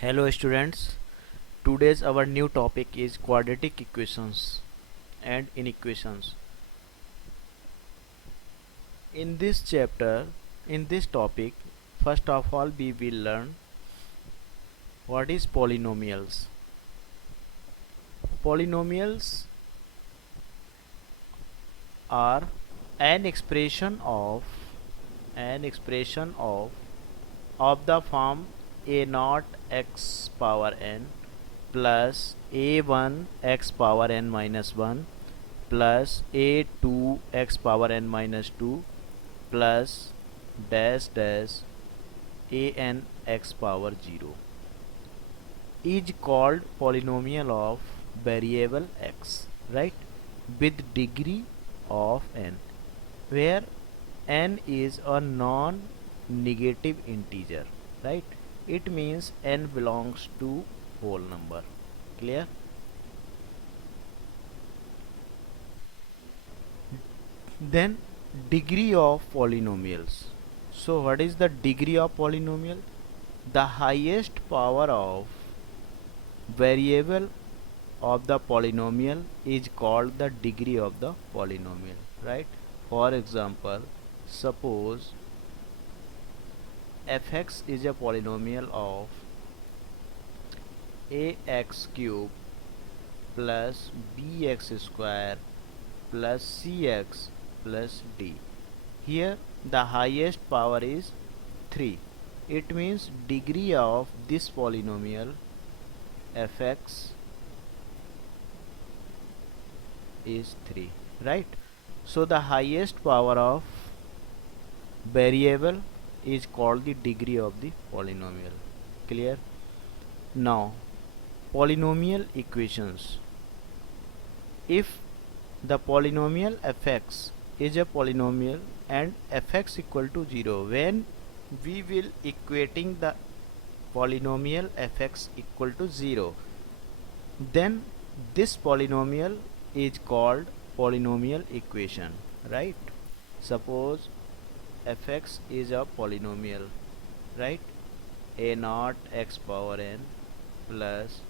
Hello students, today's our new topic is quadratic equations and inequations. In this chapter, in this topic, first of all we will learn what is polynomials. Polynomials are an expression of the form a naught x power n plus a1 x power n minus 1 plus a2 x power n minus 2 plus dash dash a n x power 0 is called polynomial of variable x, right, with degree of n, where n is a non-negative integer, right. It means n belongs to whole number. Clear? Then degree of polynomials. So what is the degree of polynomial? The highest power of variable of the polynomial is called the degree of the polynomial, right. For example, suppose fx is a polynomial of ax cube plus bx square plus cx plus d. Here the highest power is 3. It means degree of this polynomial fx is 3, right. So the highest power of variable is called the degree of the polynomial. Clear? Now polynomial equations. If the polynomial fx is a polynomial and fx equal to 0, when we will equating the polynomial fx equal to 0, then this polynomial is called polynomial equation, right. Suppose fx is a polynomial, right, a naught x power n plus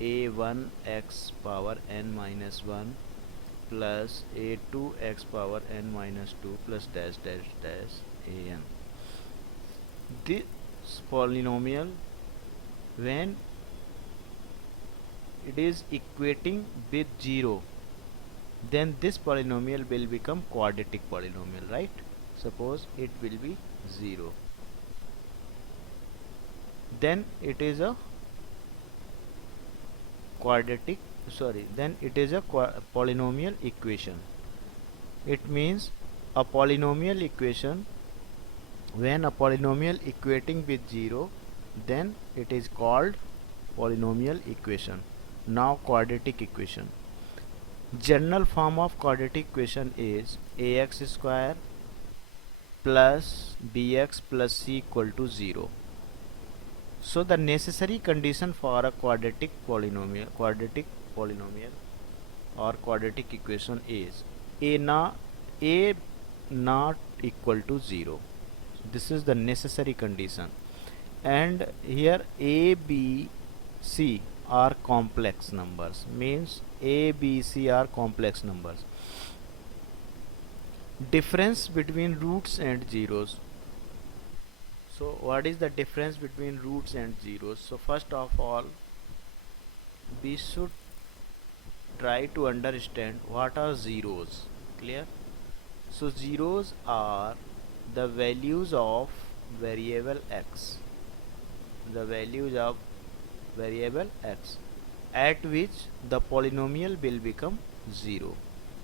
a1 x power n minus 1 plus a2 x power n minus 2 plus dash dash dash an. This polynomial, when it is equating with 0, then this polynomial will become quadratic polynomial, right. Suppose it will be 0, then it is a quadratic, then it is a polynomial equation. It means a polynomial equation, when a polynomial equating with 0, then it is called polynomial equation. Now quadratic equation. General form of quadratic equation is ax square plus bx plus c equal to 0. So the necessary condition for a quadratic polynomial or quadratic equation is a not equal to 0. This is the necessary condition, and here a b c are complex numbers, means a b c are complex numbers. Difference between roots and zeros. So what is the difference between roots and zeros? So first of all, we should try to understand what are zeros. Clear? So zeros are the values of variable x, the values of variable x at which the polynomial will become 0.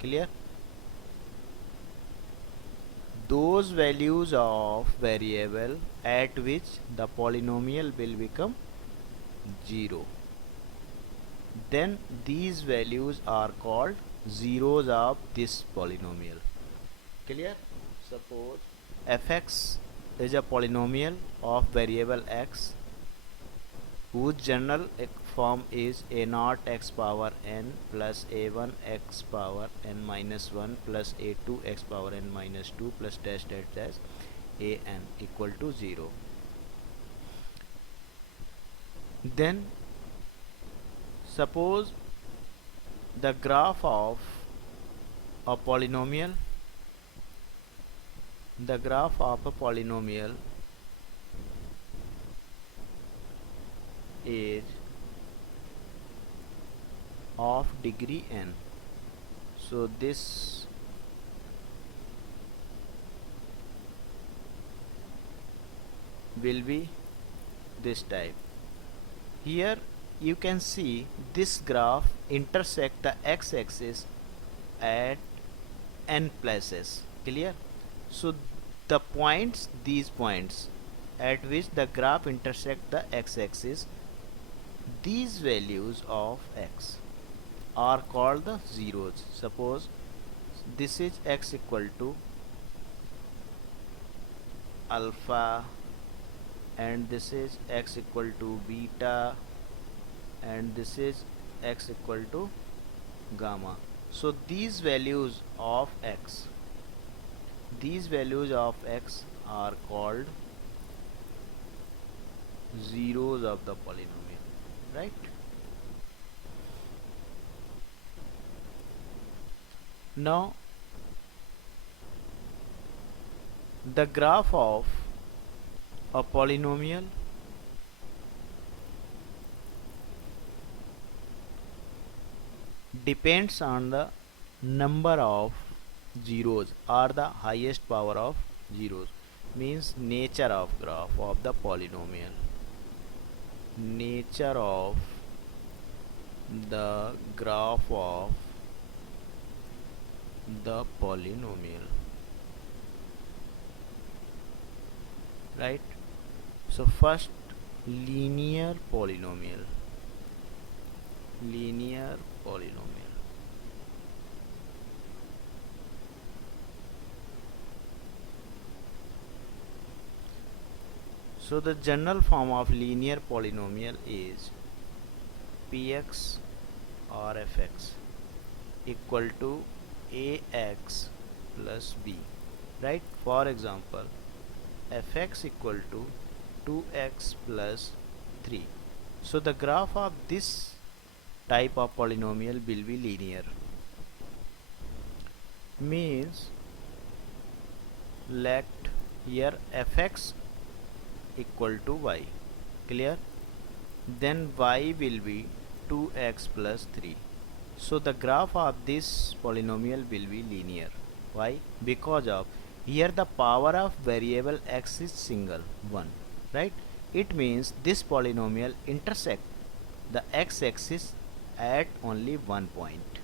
Clear? Those values of variable at which the polynomial will become 0, then these values are called zeros of this polynomial. Clear? Suppose fx is a polynomial of variable x whose general form is a naught x power n plus a1 x power n minus 1 plus a2 x power n minus 2 plus dash dash dash a n equal to 0. Then suppose the graph of a polynomial, the graph of a polynomial is of degree n. So this will be this type. Here you can see this graph intersect the x-axis at n places. Clear? So the points, these points at which the graph intersect the x-axis, these values of x are called the zeros. Suppose this is x equal to alpha, and this is x equal to beta, and this is x equal to gamma. So these values of x, these values of x are called zeros of the polynomial, right? Now the graph of a polynomial depends on the number of zeros or the highest power of zeros, means nature of graph of the polynomial, nature of the graph of the polynomial, right? So first, linear polynomial, linear polynomial. So the general form of linear polynomial is px or fx equal to ax plus b, right? For example, fx equal to 2x plus 3. So the graph of this type of polynomial will be linear, means let here fx equal to y. Clear? Then y will be 2x plus 3. So the graph of this polynomial will be linear. Why? Because of here the power of variable x is single, 1, right? It means this polynomial intersect the x-axis at only one point.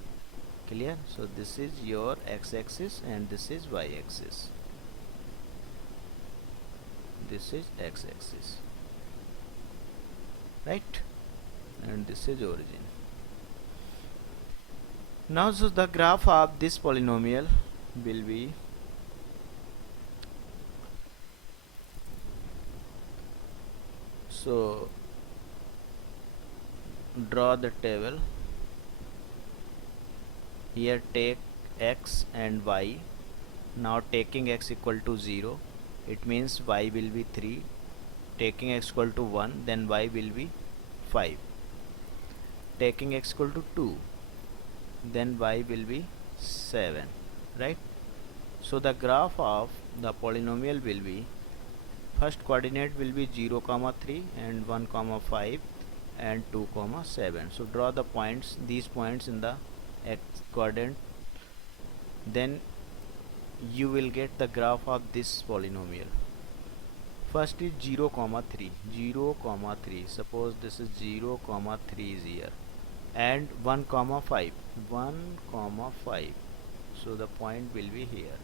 Clear? So this is your x-axis and this is y-axis. This is x-axis, right? And this is origin. Now so the graph of this polynomial will be so draw the table. Here take x and y. Now taking x equal to 0, it means y will be 3. Taking x equal to 1, then y will be 5. Taking x equal to 2, then y will be 7, right? So the graph of the polynomial will be, first coordinate will be 0 comma 3 and 1 comma 5 and 2 comma 7. So draw the points, these points in the x coordinate, then you will get the graph of this polynomial. First is 0 comma 3, 0 comma 3. Suppose this is 0 comma 3 is here, and 1 comma 5, 1 comma 5. So the point will be here.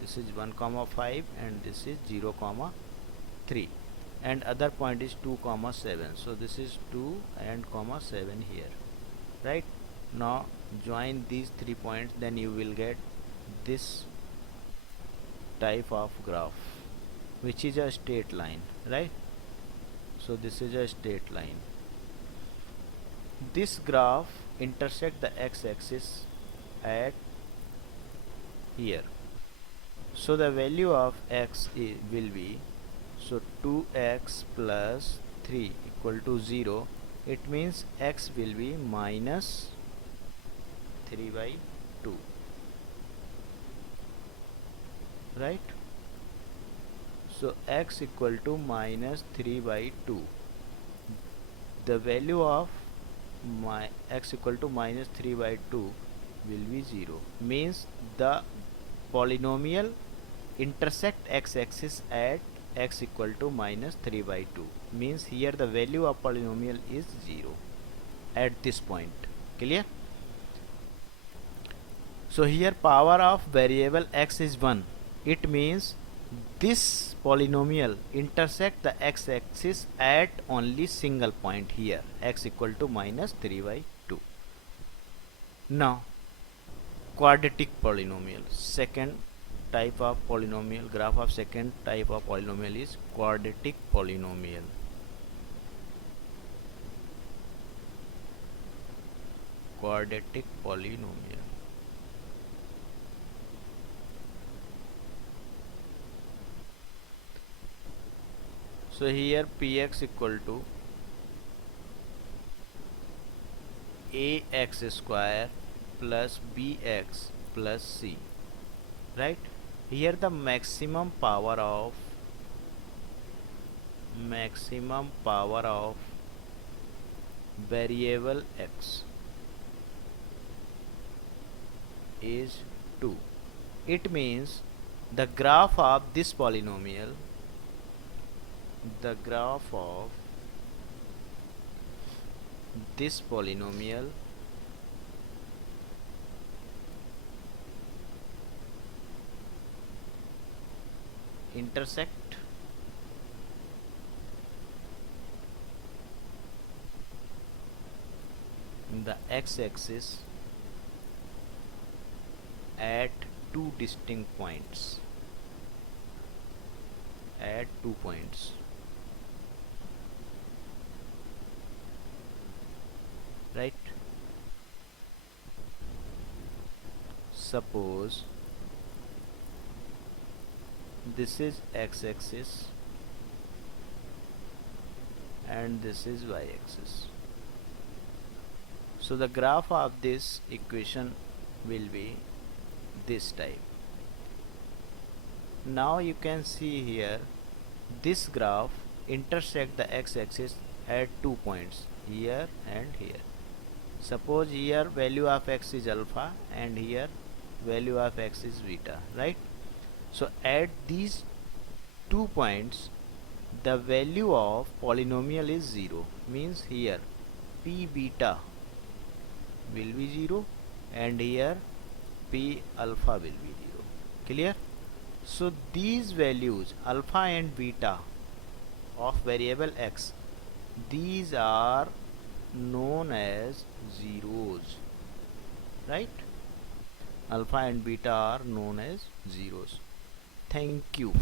This is 1 comma 5 and this is 0 comma 3, and other point is 2 comma 7. So this is 2 and comma 7 here, right? Now join these 3 points, then you will get this type of graph, which is a straight line, right? So this is a straight line. This graph intersect the x-axis at here. So the value of x will be, so 2x plus 3 equal to 0, it means x will be minus 3 by 2, right? So x equal to minus 3 by 2. The value of my x equal to minus 3 by 2 will be 0, means the polynomial intersect x-axis at x equal to minus 3 by 2, means here the value of polynomial is 0 at this point. Clear? So here power of variable x is 1. It means this polynomial intersect the x-axis at only single point here, x equal to minus 3 by 2. Now quadratic polynomial, second type of polynomial, graph of second type of polynomial is quadratic polynomial. Quadratic polynomial. So here px equal to ax square plus bx plus c, right? Here the maximum power of variable x is 2. It means the graph of this polynomial, intersect the x-axis at two distinct points, at 2 points, right? Suppose this is x-axis and this is y-axis. So the graph of this equation will be this type. Now you can see here this graph intersect the x-axis at 2 points, here and here. Suppose here value of x is alpha and here value of x is beta, right? So at these 2 points the value of polynomial is 0, means here p beta will be 0 and here p alpha will be 0. Clear? So these values alpha and beta of variable x, these are known as zeros, right? Alpha and beta are known as zeros. Thank you.